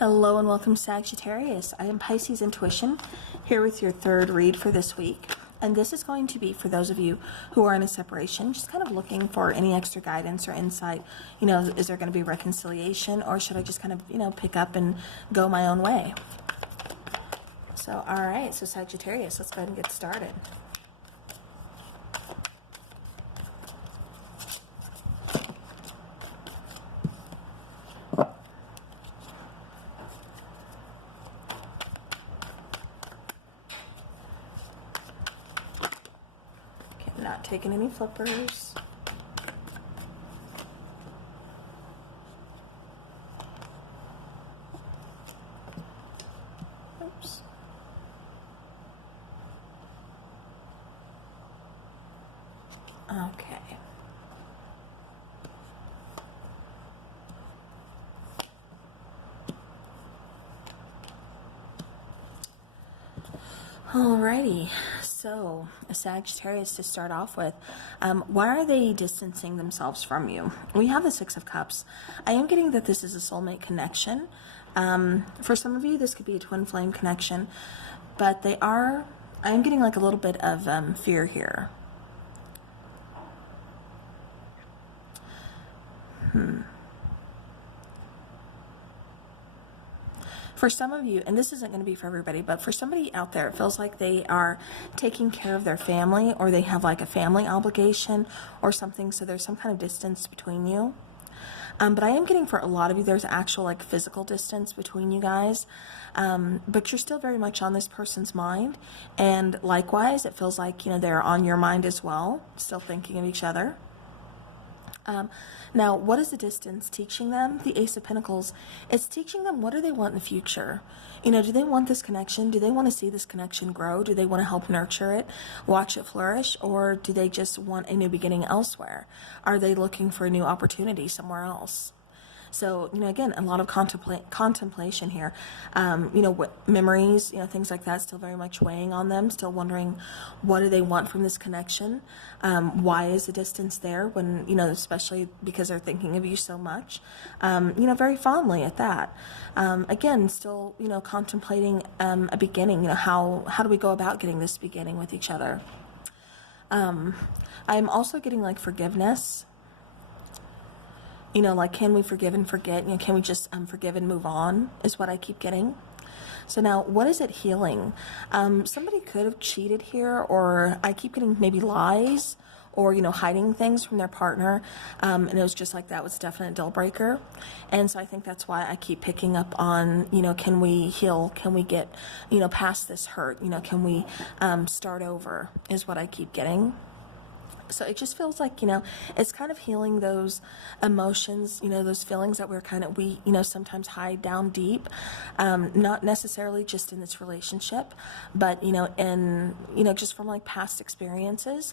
Hello and welcome, Sagittarius. I am Pisces Intuition, here with your third read for this week. And this is going to be for those of you who are in a separation, just kind of looking for any extra guidance or insight. You know, is there going to be reconciliation, or should I just kind of, pick up and go my own way? So, all right, so Sagittarius, let's go ahead and get started. Not taking any flippers. Oops. Okay. Alrighty, so a Sagittarius to start off with, why are they distancing themselves from you? We have the Six of Cups. I am getting that this is a soulmate connection. For some of you, this could be a twin flame connection, but I am getting like a little bit of fear here. For some of you, and this isn't going to be for everybody, but for somebody out there, it feels like they are taking care of their family, or they have like a family obligation or something, so there's some kind of distance between you. But I am getting for a lot of you, there's actual like physical distance between you guys, but you're still very much on this person's mind, and likewise, it feels like, they're on your mind as well, still thinking of each other. Now, what is the distance teaching them? The Ace of Pentacles, it's teaching them what do they want in the future. Do they want this connection? Do they want to see this connection grow? Do they want to help nurture it, watch it flourish? Or do they just want a new beginning elsewhere? Are they looking for a new opportunity somewhere else? So, again, a lot of contemplation here. What memories, things like that, still very much weighing on them, still wondering what do they want from this connection? Why is the distance there when, especially because they're thinking of you so much, very fondly at that. Again, still, contemplating a beginning, how do we go about getting this beginning with each other? I'm also getting like forgiveness. Like, can we forgive and forget? Can we just forgive and move on is what I keep getting. So now, what is it healing? Somebody could have cheated here, or I keep getting maybe lies or, hiding things from their partner. And it was just like that was definitely a deal breaker. And so I think that's why I keep picking up on, can we heal? Can we get, past this hurt? Can we start over is what I keep getting. So it just feels like, it's kind of healing those emotions, those feelings that we sometimes hide down deep, not necessarily just in this relationship, but, in, just from like past experiences.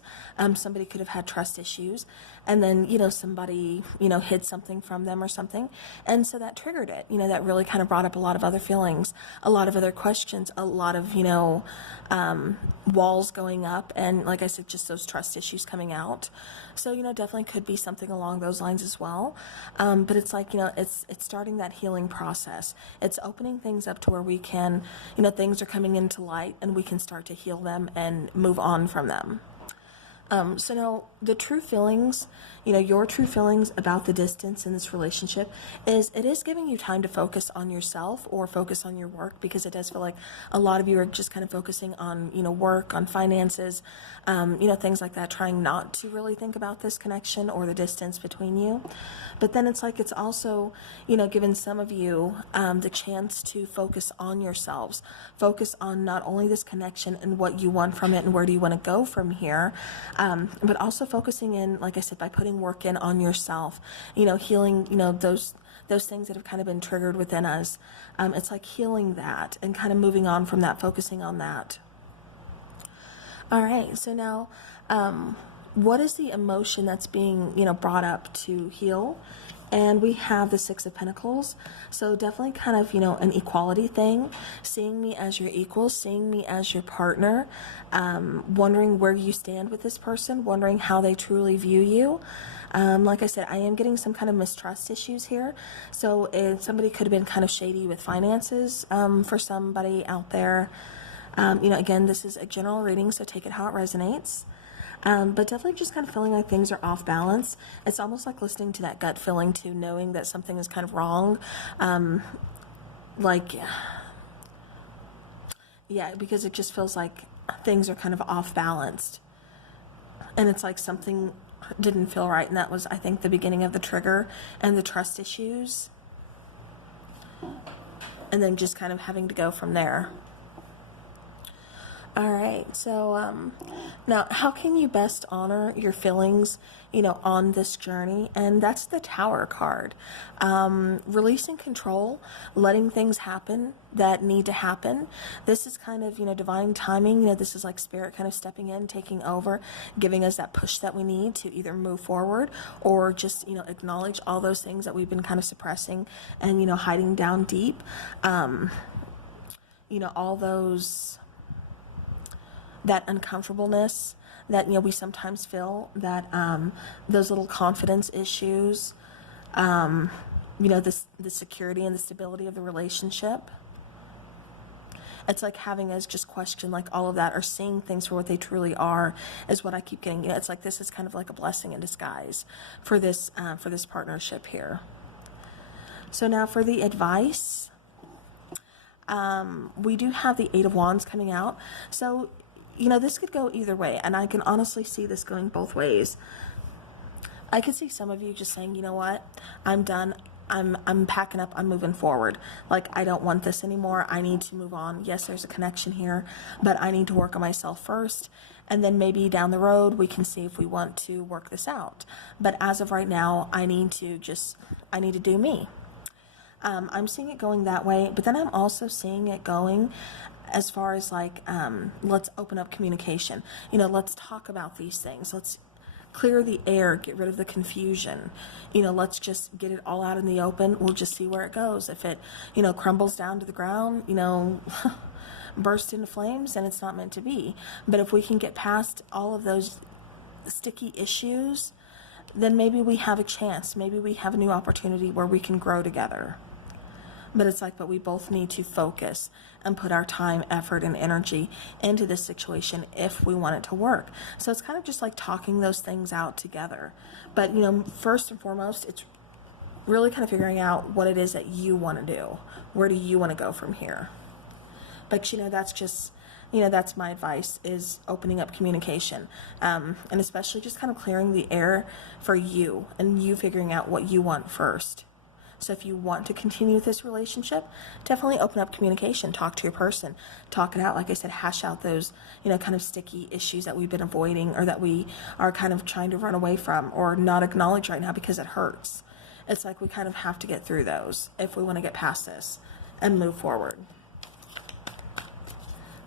Somebody could have had trust issues, and then, somebody, hid something from them or something. And so that triggered it, that really kind of brought up a lot of other feelings, a lot of other questions, a lot of, walls going up. And like I said, just those trust issues coming out. So, definitely could be something along those lines as well. But it's like, it's starting that healing process. It's opening things up to where we can, things are coming into light and we can start to heal them and move on from them. So now the true feelings, your true feelings about the distance in this relationship is it is giving you time to focus on yourself or focus on your work, because it does feel like a lot of you are just kind of focusing on, work, on finances, things like that, trying not to really think about this connection or the distance between you. But then it's like it's also, given some of you the chance to focus on yourselves, focus on not only this connection and what you want from it and where do you want to go from here, but also focusing in, like I said, by putting work in on yourself, healing, those things that have kind of been triggered within us. It's like healing that and kind of moving on from that, focusing on that. All right, so now, what is the emotion that's being, brought up to heal? And we have the Six of Pentacles. So definitely kind of, you know, an equality thing. Seeing me as your equal, seeing me as your partner, wondering where you stand with this person, wondering how they truly view you. Like I said, I am getting some kind of mistrust issues here. So somebody could have been kind of shady with finances for somebody out there. You know, again, this is a general reading, so take it how it resonates. But definitely just kind of feeling like things are off balance. It's almost like listening to that gut feeling too, knowing that something is kind of wrong. Yeah, because it just feels like things are kind of off balanced. And it's like something didn't feel right. And that was, I think, the beginning of the trigger and the trust issues. And then just kind of having to go from there. All right, so now how can you best honor your feelings, you know, on this journey? And that's the Tower card. Releasing control, letting things happen that need to happen. This is kind of, you know, divine timing. You know, this is like spirit kind of stepping in, taking over, giving us that push that we need to either move forward or just, you know, acknowledge all those things that we've been kind of suppressing and, you know, hiding down deep. You know, all those... that uncomfortableness that, you know, we sometimes feel, that those little confidence issues, you know, the security and the stability of the relationship. It's like having us just question like all of that, or seeing things for what they truly are, is what I keep getting. You know, it's like this is kind of like a blessing in disguise for this partnership here. So now for the advice, we do have the Eight of Wands coming out. So, you know, this could go either way, and I can honestly see this going both ways. I could see some of you just saying, you know what, I'm done. I'm packing up. I'm moving forward. Like, I don't want this anymore. I need to move on. Yes, there's a connection here, but I need to work on myself first. And then maybe down the road, we can see if we want to work this out. But as of right now, I need to do me. I'm seeing it going that way, but then I'm also seeing it going as far as like, let's open up communication. You know, let's talk about these things. Let's clear the air, get rid of the confusion. You know, let's just get it all out in the open. We'll just see where it goes. If it, you know, crumbles down to the ground, you know, burst into flames, then it's not meant to be. But if we can get past all of those sticky issues, then maybe we have a chance. Maybe we have a new opportunity where we can grow together. But it's like, but we both need to focus and put our time, effort, and energy into this situation if we want it to work. So it's kind of just like talking those things out together. But, you know, first and foremost, it's really kind of figuring out what it is that you want to do. Where do you want to go from here? But, you know, that's just, you know, that's my advice, is opening up communication. And especially just kind of clearing the air for you and you figuring out what you want first. So if you want to continue with this relationship, definitely open up communication. Talk to your person. Talk it out. Like I said, hash out those, you know, kind of sticky issues that we've been avoiding, or that we are kind of trying to run away from or not acknowledge right now because it hurts. It's like we kind of have to get through those if we want to get past this and move forward.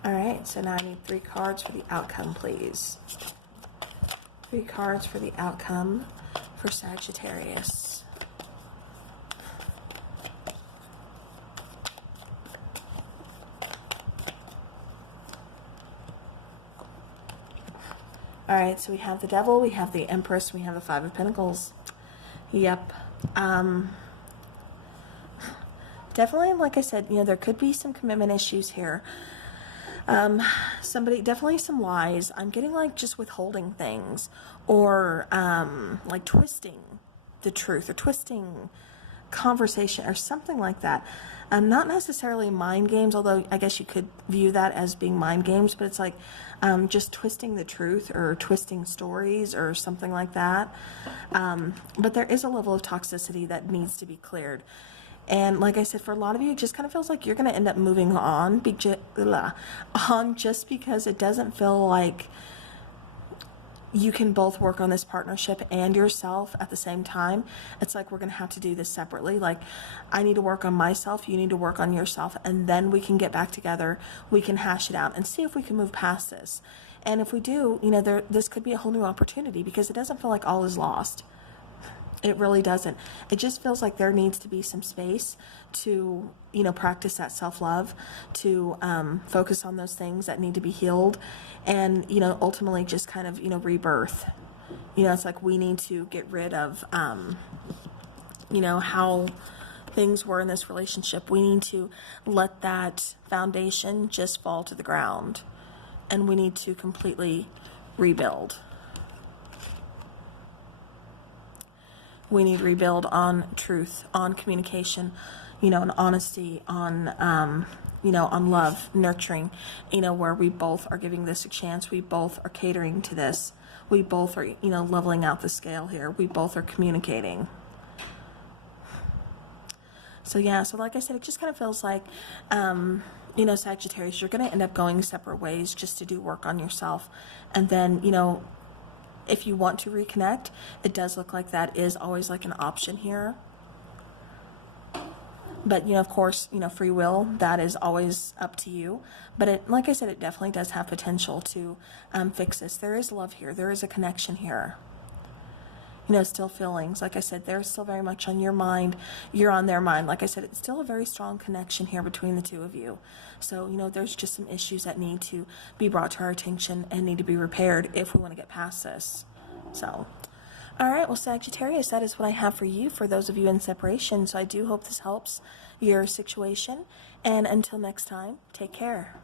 All right, so now I need 3 cards for the outcome, please. 3 cards for the outcome for Sagittarius. All right, so we have the Devil, we have the Empress, we have the Five of Pentacles. Yep. Definitely, like I said, you know, there could be some commitment issues here. Definitely some lies. I'm getting like just withholding things, or like twisting the truth, or twisting conversation, or something like that. Not necessarily mind games, although I guess you could view that as being mind games, but it's like just twisting the truth, or twisting stories, or something like that. But there is a level of toxicity that needs to be cleared. And like I said, for a lot of you, it just kind of feels like you're going to end up moving on, just because it doesn't feel like you can both work on this partnership and yourself at the same time. It's like we're going to have to do this separately. Like, I need to work on myself, you need to work on yourself, and then we can get back together. We can hash it out and see if we can move past this. And if we do, you know, this could be a whole new opportunity, because it doesn't feel like all is lost. It really doesn't. It just feels like there needs to be some space to, you know, practice that self-love, to focus on those things that need to be healed, and, you know, ultimately just kind of, you know, rebirth. You know, it's like we need to get rid of, you know, how things were in this relationship. We need to let that foundation just fall to the ground, and we need to completely rebuild. We need to rebuild on truth, on communication, you know, on honesty, on, you know, on love, nurturing, you know, where we both are giving this a chance. We both are catering to this. We both are, you know, leveling out the scale here. We both are communicating. So yeah, so like I said, it just kind of feels like, you know, Sagittarius, you're going to end up going separate ways just to do work on yourself. And then, you know, if you want to reconnect, it does look like that is always like an option here. But, you know, of course, you know, free will, that is always up to you. But it, like I said, it definitely does have potential to fix this. There is love here. There is a connection here. You know, still feelings. Like I said, they're still very much on your mind. You're on their mind. Like I said, it's still a very strong connection here between the two of you. So, you know, there's just some issues that need to be brought to our attention and need to be repaired if we want to get past this. So, all right, well, Sagittarius, that is what I have for you, for those of you in separation. So I do hope this helps your situation. And until next time, take care.